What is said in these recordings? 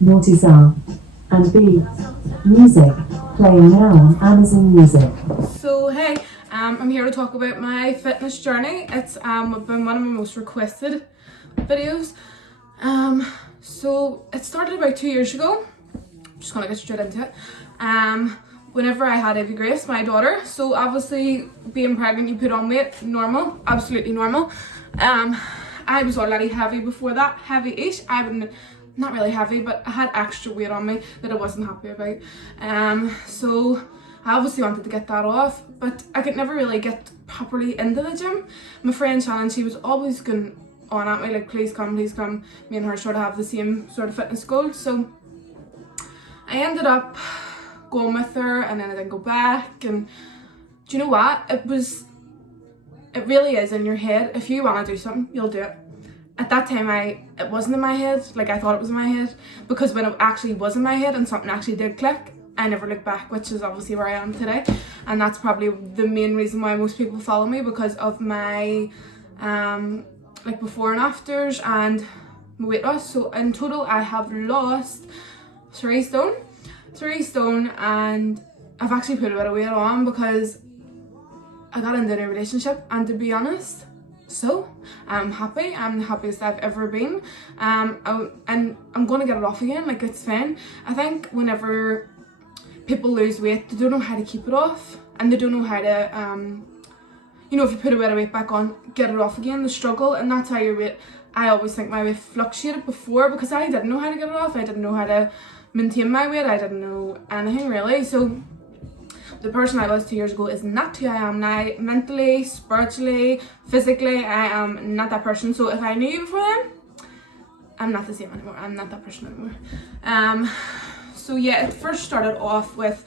Naughty Star and B. Music playing now on Amazon Music. So hey, I'm here to talk about my fitness journey. It's been one of my most requested videos. So it started about 2 years ago. I'm just gonna get straight into it. Whenever I had Evie Grace, my daughter. So obviously being pregnant, you put on weight, normal, absolutely normal. I was already heavy before that, heavy-ish. Not really heavy, but I had extra weight on me that I wasn't happy about. So I obviously wanted to get that off, but I could never really get properly into the gym. My friend Shannon, she was always going on at me like, please come, please come. Me and her sort of have the same sort of fitness goals. So I ended up going with her, and then I didn't go back. And do you know what? It really is in your head. If you want to do something, you'll do it. At that time, it wasn't in my head, like I thought it was in my head, because when it actually was in my head and something actually did click, I never looked back, which is obviously where I am today. And that's probably the main reason why most people follow me, because of my like before and afters and my weight loss. So in total, I have lost 3 stone, and I've actually put a bit of weight on because I got into a relationship, and to be honest, so I'm happy. I'm the happiest I've ever been. And I'm gonna get it off again, like it's fine. I think whenever people lose weight, they don't know how to keep it off, and they don't know how to you know, if you put a bit of weight back on, get it off again, the struggle. And that's how your weight, I always think my weight fluctuated before, because I didn't know how to get it off. I didn't know how to maintain my weight. I didn't know anything really. So the person I was 2 years ago is not who I am now. Mentally, spiritually, physically, I am not that person. So if I knew you before then, I'm not the same anymore. I'm not that person anymore. So yeah, it first started off with,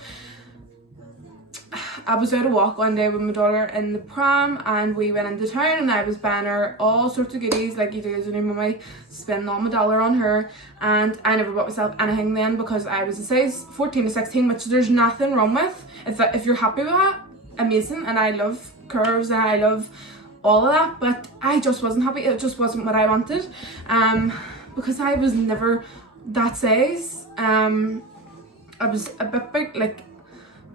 I was out a walk one day with my daughter in the pram, and we went into town, and I was buying her all sorts of goodies like you do as a new mummy, spending all my dollar on her. And I never bought myself anything then, because I was a size 14 to 16, which there's nothing wrong with. If you're happy with that, amazing. And I love curves and I love all of that, but I just wasn't happy. It just wasn't what I wanted, because I was never that size. I was a bit big, like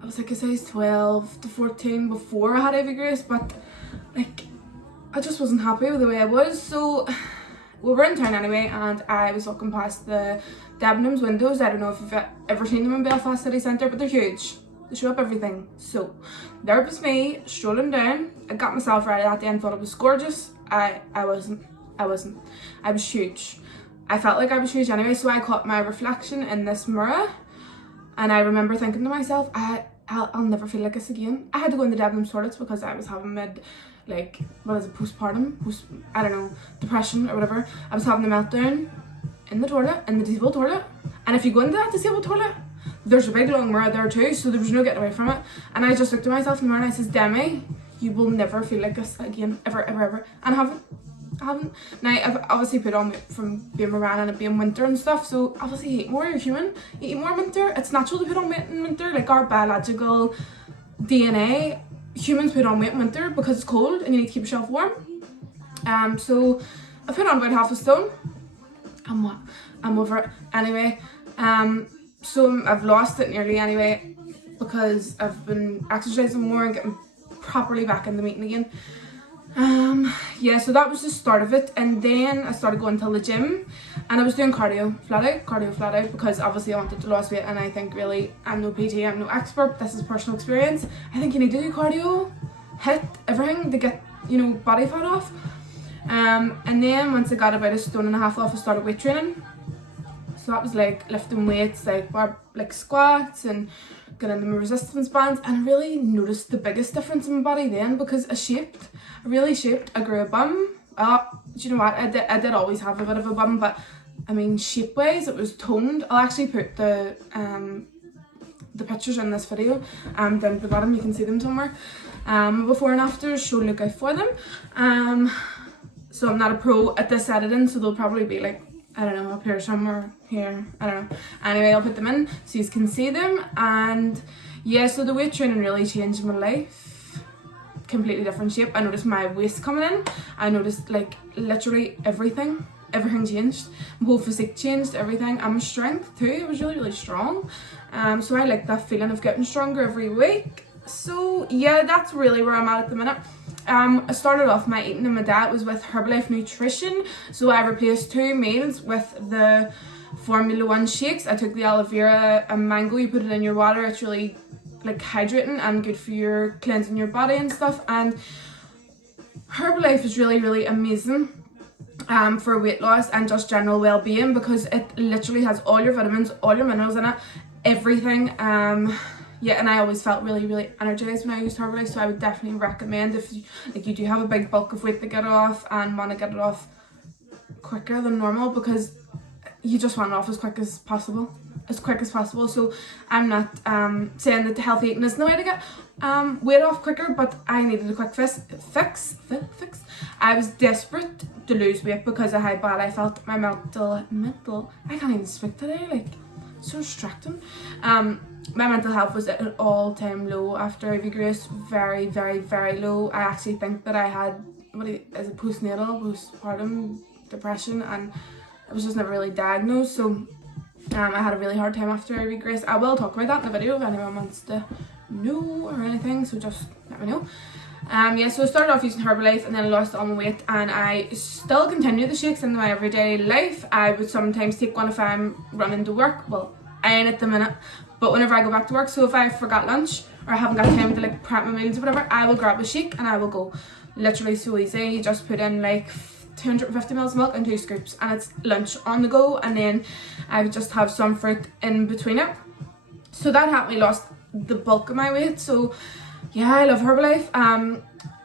I was like a size 12 to 14 before I had Evie Grace, but like I just wasn't happy with the way I was. So we were in town anyway, and I was looking past the Debenhams windows. I don't know if you've ever seen them in Belfast city centre, but they're huge. They show up everything. So there was me strolling down. I got myself ready that day and thought it was gorgeous. I wasn't. I was huge. I felt like I was huge anyway. So I caught my reflection in this mirror, and I remember thinking to myself, I'll never feel like this again. I had to go in the Debenhams toilets because I was having I don't know, depression or whatever. I was having a meltdown in the toilet, in the disabled toilet. And if you go into that disabled toilet, there's a big long mirror there too, so there was no getting away from it. And I just looked at myself in the mirror and I says, Demi, you will never feel like this again, ever, ever, ever. And I haven't. Now, I've obviously put on weight from being around and it being winter and stuff, so obviously you eat more, you're human. You eat more in winter. It's natural to put on weight in winter, like our biological DNA. Humans put on weight in winter because it's cold and you need to keep yourself warm. So I put on about half a stone. I'm over it anyway. So I've lost it nearly anyway, because I've been exercising more and getting properly back in the meeting again. Yeah, so that was the start of it. And then I started going to the gym, and I was doing cardio flat out, because obviously I wanted to lose weight. And I think really, I'm no PT, I'm no expert, this is personal experience. I think you need to do cardio, hit everything to get, you know, body fat off. And then once I got about 1.5 stone off, I started weight training. So that was like lifting weights, like squats, and getting into my resistance bands. And I really noticed the biggest difference in my body then, because I really shaped. I grew a bum. Do you know what? I did always have a bit of a bum, but I mean, shape wise, it was toned. I'll actually put the pictures in this video down at the bottom. You can see them somewhere. Before and after, so look out for them. So I'm not a pro at this editing, so they'll probably be like, I don't know, up here somewhere, here, I don't know. Anyway, I'll put them in so you can see them. And yeah, so the weight training really changed my life. Completely different shape. I noticed my waist coming in. I noticed like literally everything. everything changed. My whole physique changed, everything, and my strength too. It was really, really strong. So I like that feeling of getting stronger every week. So yeah, that's really where I'm at the minute. I started off my eating and my diet was with Herbalife Nutrition. So I replaced 2 meals with the Formula 1 shakes. I took the aloe vera and mango, you put it in your water, it's really like hydrating and good for your cleansing your body and stuff. And Herbalife is really, really amazing for weight loss and just general well-being, because it literally has all your vitamins, all your minerals in it, everything. Yeah, and I always felt really, really energized when I used Herbalife, so I would definitely recommend if you, like, you do have a big bulk of weight to get off and want to get it off quicker than normal, because you just want it off as quick as possible. So I'm not saying that healthy eating isn't the way to get weight off quicker, but I needed a quick fix. I was desperate to lose weight because of how bad I felt. My mental, I can't even speak today, like, so distracting. My mental health was at an all-time low after IV Grace, very, very, very low. I actually think that I had postpartum depression, and it was just never really diagnosed. So I had a really hard time after IV Grace. I will talk about that in the video if anyone wants to know or anything, so just let me know. Yeah, so I started off using Herbalife and then I lost all my weight, and I still continue the shakes in my everyday life. I would sometimes take one if I'm running to work. Well, I ain't at the minute, but whenever I go back to work, so if I forgot lunch or I haven't got time to like prep my meals or whatever, I will grab a shake and I will go. Literally so easy. You just put in like 250 ml of milk and 2 scoops, and it's lunch on the go, and then I would just have some fruit in between it. So that helped me lost the bulk of my weight. So yeah, I love Herbalife.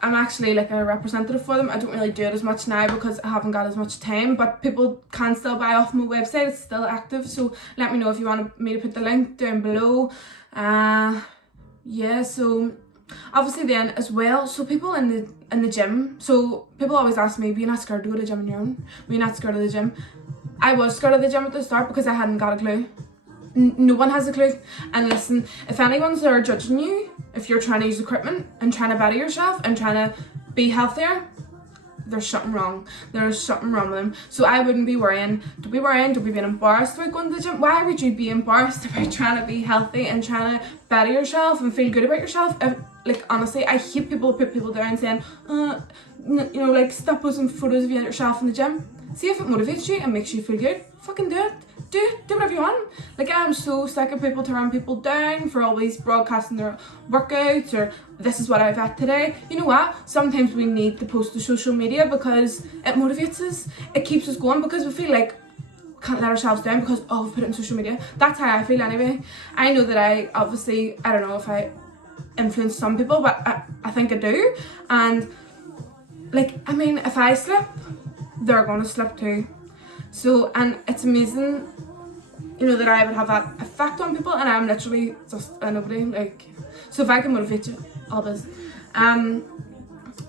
I'm actually like a representative for them. I don't really do it as much now because I haven't got as much time, but people can still buy off my website. It's still active, so let me know if you want me to put the link down below. Yeah, so obviously then as well, so people in the gym, so people always ask me, were you not scared to go to the gym on your own? Were you not scared of the gym? I was scared of the gym at the start because I hadn't got a clue. No one has a clue. And listen, if anyone's there judging you, if you're trying to use equipment and trying to better yourself and trying to be healthier, there's something wrong. There's something wrong with them. So I wouldn't be worrying. Don't be being embarrassed about going to the gym. Why would you be embarrassed about trying to be healthy and trying to better yourself and feel good about yourself? Like, honestly, I hate people who put people down saying, you know, like, stop posting photos of you and yourself in the gym. See if it motivates you and makes you feel good. Fucking do it. Do whatever you want. Like, I'm so sick of people tearing people down for always broadcasting their workouts or this is what I've had today. You know what? Sometimes we need to post to social media because it motivates us. It keeps us going because we feel like we can't let ourselves down because, oh, we've put it on social media. That's how I feel anyway. I know that I don't know if I influence some people, but I think I do. And, like, I mean, if I slip, they're going to slip too. So, and it's amazing, you know, that I would have that effect on people, and I'm literally just a nobody, like, so if I can motivate you, all this.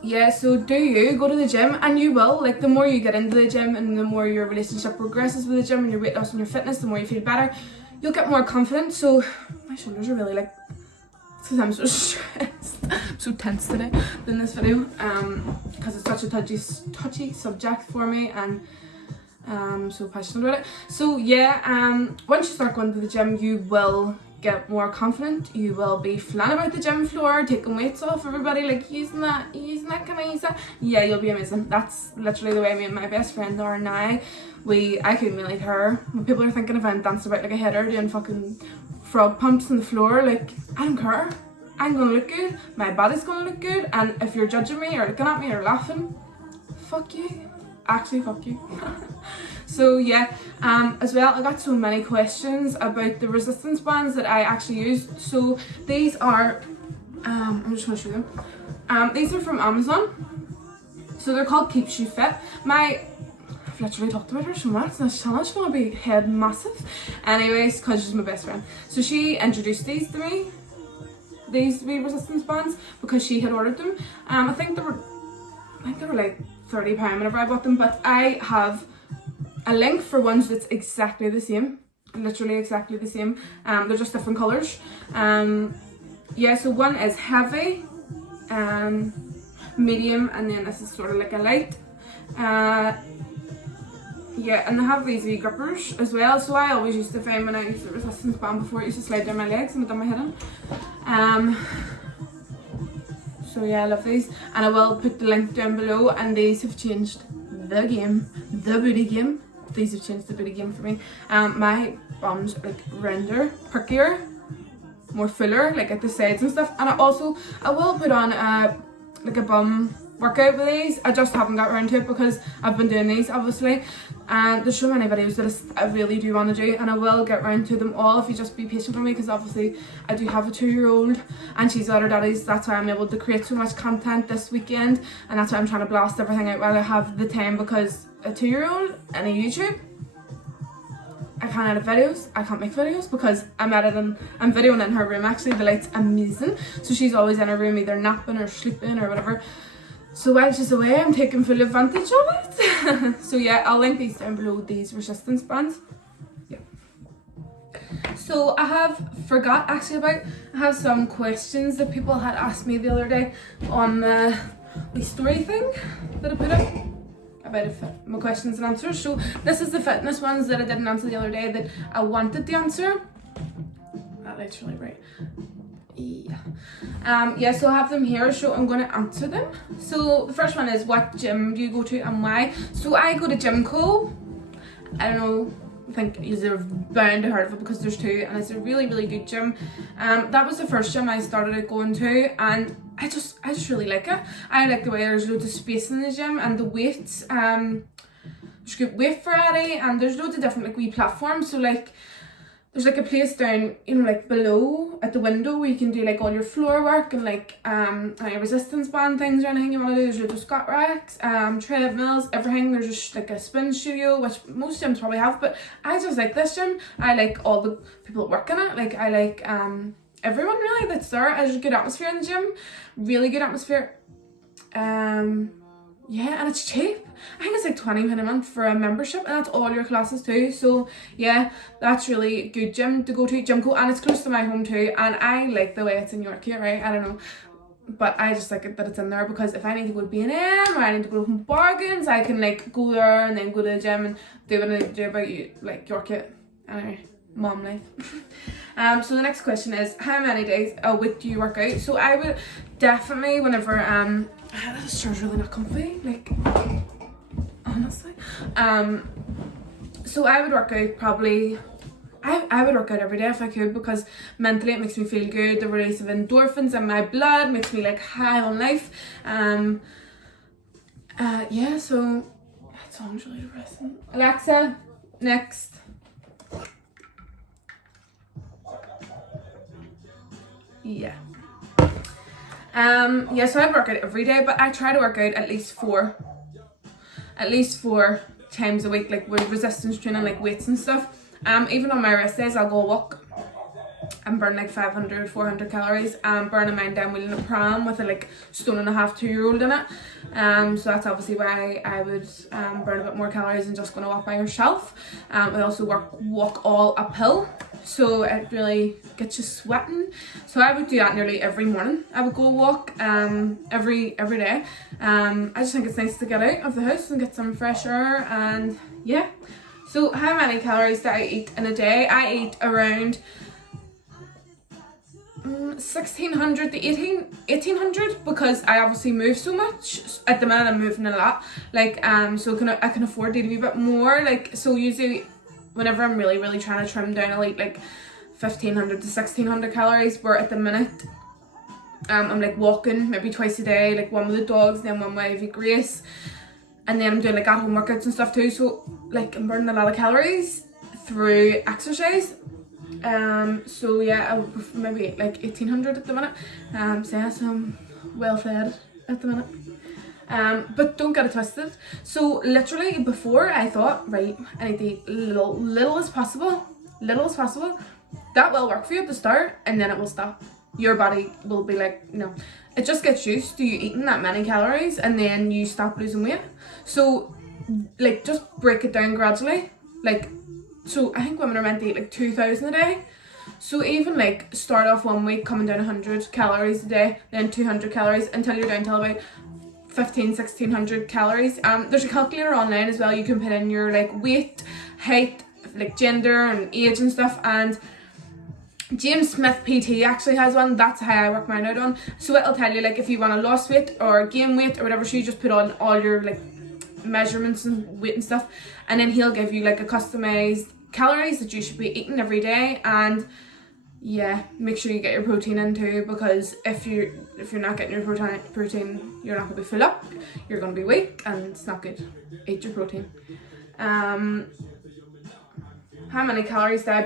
Yeah, so do you go to the gym, and you will, like, the more you get into the gym and the more your relationship progresses with the gym and your weight loss and your fitness, the more you feel better, you'll get more confident. So my shoulders are really like, because I'm so stressed, I'm so tense today doing this video, because it's such a touchy subject for me, and I'm so passionate about it. So yeah, once you start going to the gym, you will get more confident. You will be flying about the gym floor, taking weights off everybody, like using that, can I use that? Yeah, you'll be amazing. That's literally the way me and my best friend are now. I can emulate her. When people are thinking if I'm dancing about like a header doing fucking frog pumps on the floor, like, I don't care. I'm gonna look good, my body's gonna look good, and if you're judging me or looking at me or laughing, fuck you. Actually, fuck you. So yeah, as well, I got so many questions about the resistance bands that I actually used. So these are, I'm just gonna show them. These are from Amazon. So they're called Keeps You Fit. I've literally talked about her so much. This channel's gonna be head massive. Anyways, cause she's my best friend. So she introduced these to me, these wee resistance bands, because she had ordered them. I think they were like £30 whenever I bought them, but I have a link for ones that's exactly the same, literally exactly the same. They're just different colours. Yeah, so one is heavy, medium, and then this is sort of like a light. Yeah, and they have these wee grippers as well, so I always used to find when I used the resistance band before, it used to slide down my legs and I done my head in. So yeah, I love these, and I will put the link down below, and these have changed the game, the booty game. These have changed the booty game for me. My bums are like rounder, perkier, more fuller, like at the sides and stuff. And I will put on like a bum workout with these. I just haven't got around to it because I've been doing these obviously, and there's so many videos that I really do want to do, and I will get around to them all if you just be patient with me, because obviously I do have a 2-year-old and she's at her daddy's. That's why I'm able to create so much content this weekend, and that's why I'm trying to blast everything out while I have the time, because a 2-year-old and a YouTube, I can't edit videos, I can't make videos because I'm videoing in her room. Actually, the light's amazing, so she's always in her room either napping or sleeping or whatever. So while she's away, I'm taking full advantage of it. So yeah, I'll link these down below, these resistance bands. Yeah. So I have some questions that people had asked me the other day on the story thing that I put up about my questions and answers. So this is the fitness ones that I didn't answer the other day that I wanted to answer. That light's really bright. Yeah, so I have them here, so I'm going to answer them. So the first one is, what gym do you go to and why? So I go to Gymco. I don't know, I think you're bound to heard of it because there's two, and it's a really, really good gym. That was the first gym I started going to, and I just really like it. I like the way there's loads of space in the gym, and the weights, there's good weight variety, and there's loads of different like wee platforms. So like there's like a place down, you know, like below at the window where you can do like all your floor work and like any resistance band things or anything you want to do. There's loads of squat racks, treadmills, everything. There's just like a spin studio, which most gyms probably have, but I just like this gym. I like all the people that work in it. Like I like everyone really that's there. There's a good atmosphere in the gym, really good atmosphere. Yeah, and it's cheap. I think it's like £20 a month for a membership, and that's all your classes too. So yeah, that's really good gym to go to, Gymco, and it's close to my home too. And I like the way it's in York here, right? I don't know, but I just like it that it's in there, because if I need to go to B&M or I need to go to Home Bargains, I can like go there and then go to the gym and do what I need to do about you, like York it. Anyway, mom life. So the next question is, how many days a week do you work out? So I would definitely, whenever this chair's really not comfy, like honestly. So I would work out probably, I would work out every day if I could, because mentally it makes me feel good. The release of endorphins in my blood makes me like high on life. Yeah, so that sounds really depressing. Alexa, next. Yeah. Yeah, so I work out every day, but I try to work out at least four times a week, like with resistance training, like weights and stuff. Even on my rest days, I'll go walk and burn like 500, 400 calories. Burning mine down wheeling a pram with a like 1.5 stone 2-year-old in it. So that's obviously why I would burn a bit more calories than just going to walk by yourself. I also walk all uphill, so it really gets you sweating. So I would do that nearly every morning. I would go walk every day. I just think it's nice to get out of the house and get some fresh air, and yeah. So how many calories do I eat in a day? I eat around 1600 to 1800, because I obviously move so much. At the minute I'm moving a lot, like so I can afford to eat a wee bit more. Like, so usually whenever I'm really trying to trim down, I'll eat like 1500 to 1600 calories, where at the minute I'm like walking maybe twice a day, like one with the dogs, then one with Ivy Grace, and then I'm doing like at-home workouts and stuff too. So like I'm burning a lot of calories through exercise. So yeah, I would maybe like 1800 at the minute. So yes, I'm well fed at the minute. But don't get it twisted. So literally before, I thought, right, I need to eat little as possible. That will work for you at the start, and then it will stop. Your body will be like, no. It just gets used to you eating that many calories, and then you stop losing weight. So like just break it down gradually. Like, so I think women are meant to eat like 2000 a day. So even like start off one week coming down 100 calories a day, then 200 calories, until you're down to about 1600 calories. There's a calculator online as well. You can put in your like weight, height, like gender and age and stuff, and James Smith PT actually has one. That's how I work mine out on. So it'll tell you like if you want to lose weight or gain weight or whatever, so you just put on all your like measurements and weight and stuff, and then he'll give you like a customized calories that you should be eating every day. And yeah, make sure you get your protein in too, because if you're not getting your protein, you're not gonna be full up, you're gonna be weak, and it's not good. Eat your protein. How many calories do I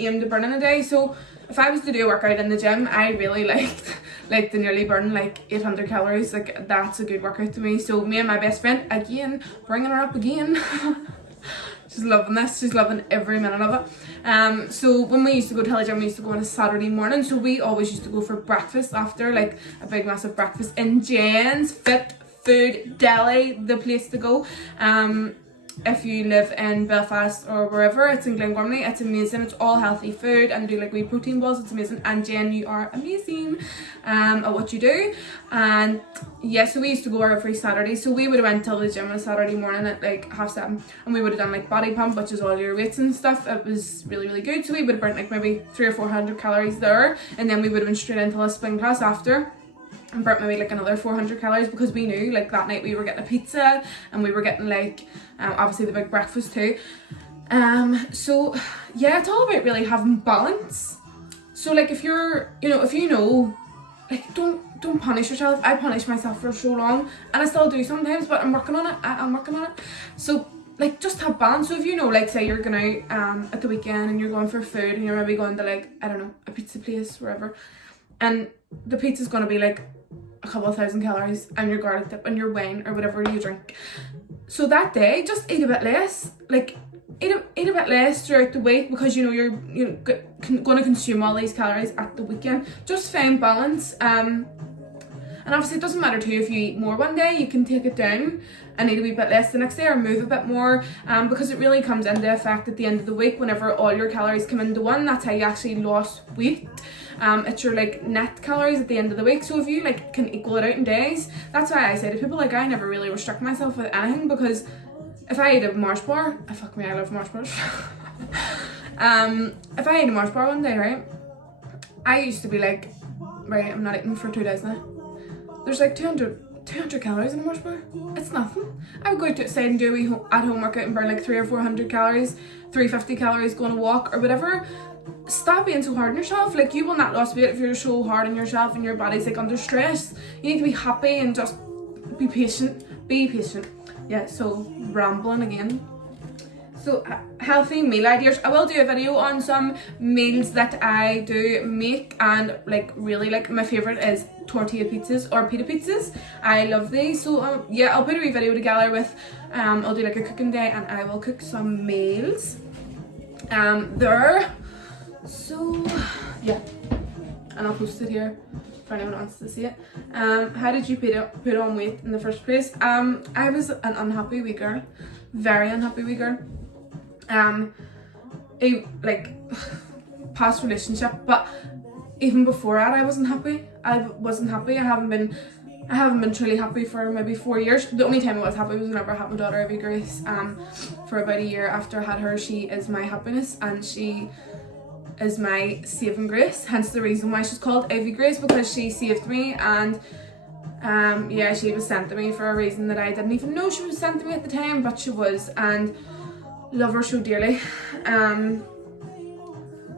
aim to burn in a day? So if I was to do a workout in the gym, I really like to nearly burn like 800 calories. Like that's a good workout to me. So me and my best friend, again, bringing her up again. She's loving this. She's loving every minute of it. So when we used to go to the gym, we used to go on a Saturday morning. So we always used to go for breakfast after, like a big massive breakfast in Jen's Fit Food Deli, the place to go. If you live in Belfast or wherever, it's in Glengormley. It's amazing. It's all healthy food and do like wee protein balls. It's amazing. And Jen, you are amazing at what you do. And yeah, so we used to go every Saturday. So we would have went till the gym on a Saturday morning at like 7:30, and we would have done like body pump, which is all your weights and stuff. It was really, really good. So we would have burnt like maybe 300 or 400 calories there, and then we would have been straight into a spin class after and burnt maybe like another 400 calories, because we knew like that night we were getting a pizza and we were getting like obviously the big breakfast too. So yeah, it's all about really having balance. So like if you know like don't punish yourself. I punish myself for so long, and I still do sometimes, but I'm working on it. So like just have balance. So if you know, like say you're going out at the weekend and you're going for food and you're maybe going to like, I don't know, a pizza place, wherever, and the pizza's going to be like a couple of 1,000 calories, and your garlic dip and your wine or whatever you drink. So that day, just eat a bit less. Like eat a bit less throughout the week, because you know you're going to consume all these calories at the weekend. Just find balance. And obviously it doesn't matter too if you eat more one day, you can take it down and eat a wee bit less the next day, or move a bit more, because it really comes into effect at the end of the week whenever all your calories come into one. That's how you actually lost weight. It's your like net calories at the end of the week. So if you like can equal it out in days, that's why I say to people, like I never really restrict myself with anything, because if I eat a Mars bar, I love Mars bars. If I ate a Mars bar one day, right, I used to be like, right, I'm not eating for 2 days now. There's like 200 calories in a Mars bar. It's nothing. I would go outside and do a wee at-home workout and burn like 300 or 400 calories, 350 calories, go on a walk or whatever. Stop being so hard on yourself. Like you will not lose weight if you're so hard on yourself and your body's like under stress. You need to be happy and just be patient. Yeah, so rambling again. So healthy meal ideas. I will do a video on some meals that I do make, and like really like my favorite is tortilla pizzas or pita pizzas. I love these. So yeah, I'll put a wee video together with I'll do like a cooking day and I will cook some meals there. So yeah, and I'll post it here for anyone who wants to see it. How did you put on weight in the first place? I was an unhappy wee girl, very unhappy wee girl. A like past relationship, but even before that I wasn't happy. I haven't been truly happy for maybe 4 years. The only time I was happy was whenever I had my daughter Evie Grace. For about a year after I had her, she is my happiness and she is my saving grace, hence the reason why she's called Evie Grace, because she saved me. And yeah, she was sent to me for a reason that I didn't even know she was sent to me at the time, but she was, and love her so dearly.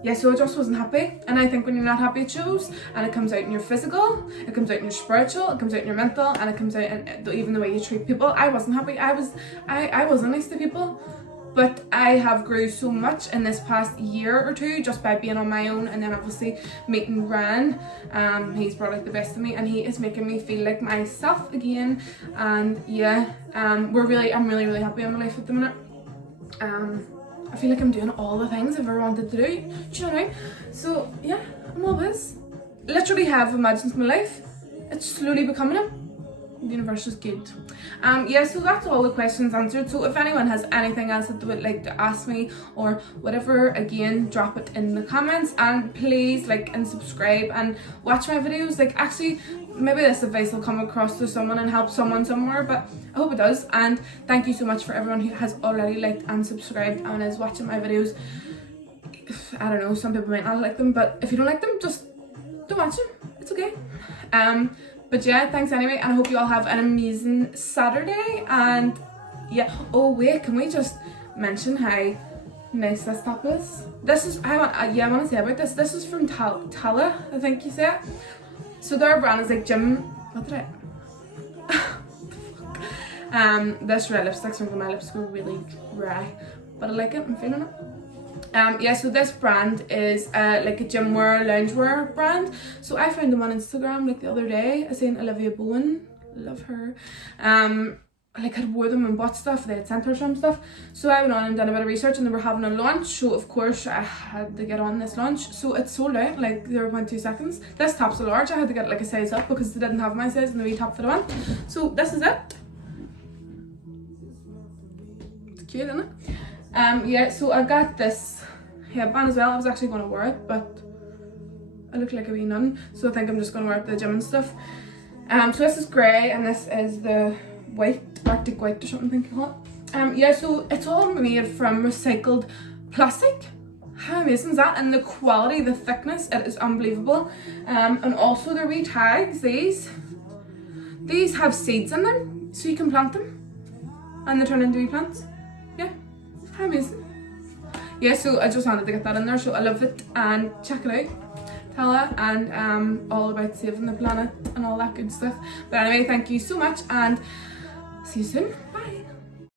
Yeah, so I just wasn't happy, and I think when you're not happy it shows, and it comes out in your physical, it comes out in your spiritual, it comes out in your mental, and it comes out in even the way you treat people. I wasn't happy. I wasn't nice to people, but I have grew so much in this past year or two just by being on my own, and then obviously meeting Ryan. He's brought out the best of me, and he is making me feel like myself again. And yeah, I'm really happy in my life at the minute. I feel like I'm doing all the things I've ever wanted to do. Do you know what I mean? So yeah, I'm all this. Literally have imagined my life. It's slowly becoming it. The universe is good. Yeah, so that's all the questions answered. So if anyone has anything else that they would like to ask me or whatever, again, drop it in the comments, and please like and subscribe and watch my videos. Like actually maybe this advice will come across to someone and help someone somewhere, but I hope it does. And thank you so much for everyone who has already liked and subscribed and is watching my videos. I don't know, some people might not like them, but if you don't like them, just don't watch them. It's okay. But yeah, thanks anyway, and I hope you all have an amazing Saturday. And yeah, oh wait, can we just mention how nice this top is? This is, I want to say about this. This is from Tala, I think you say it. So their brand is like gym. What did I? This red lipstick's from my lips were really dry, but I like it. I'm feeling it. Yeah. So this brand is like a gym wear, loungewear brand. So I found them on Instagram like the other day. I seen Olivia Bowen. Love her. Like I'd wore them and bought stuff, they had sent her some stuff, so I went on and done a bit of research, and they were having a launch, so of course I had to get on this launch. So it sold out like 0.2 seconds. This top's a large, I had to get like a size up because they didn't have my size in the wee top that I want. So this is it. It's cute, isn't it? Yeah, so I got this headband as well. I was actually going to wear it, but I look like a wee nun, so I think I'm just going to wear it to the gym and stuff. So this is grey, and this is the white, Arctic white or something, I think you call it. Yeah, so it's all made from recycled plastic. How amazing is that? And the quality, the thickness, it is unbelievable. And also their wee tags, these have seeds in them, so you can plant them and they turn into wee plants. Yeah, how amazing. Yeah, so I just wanted to get that in there, so I love it, and check it out. Tala, and all about saving the planet and all that good stuff. But anyway, thank you so much, and see you soon.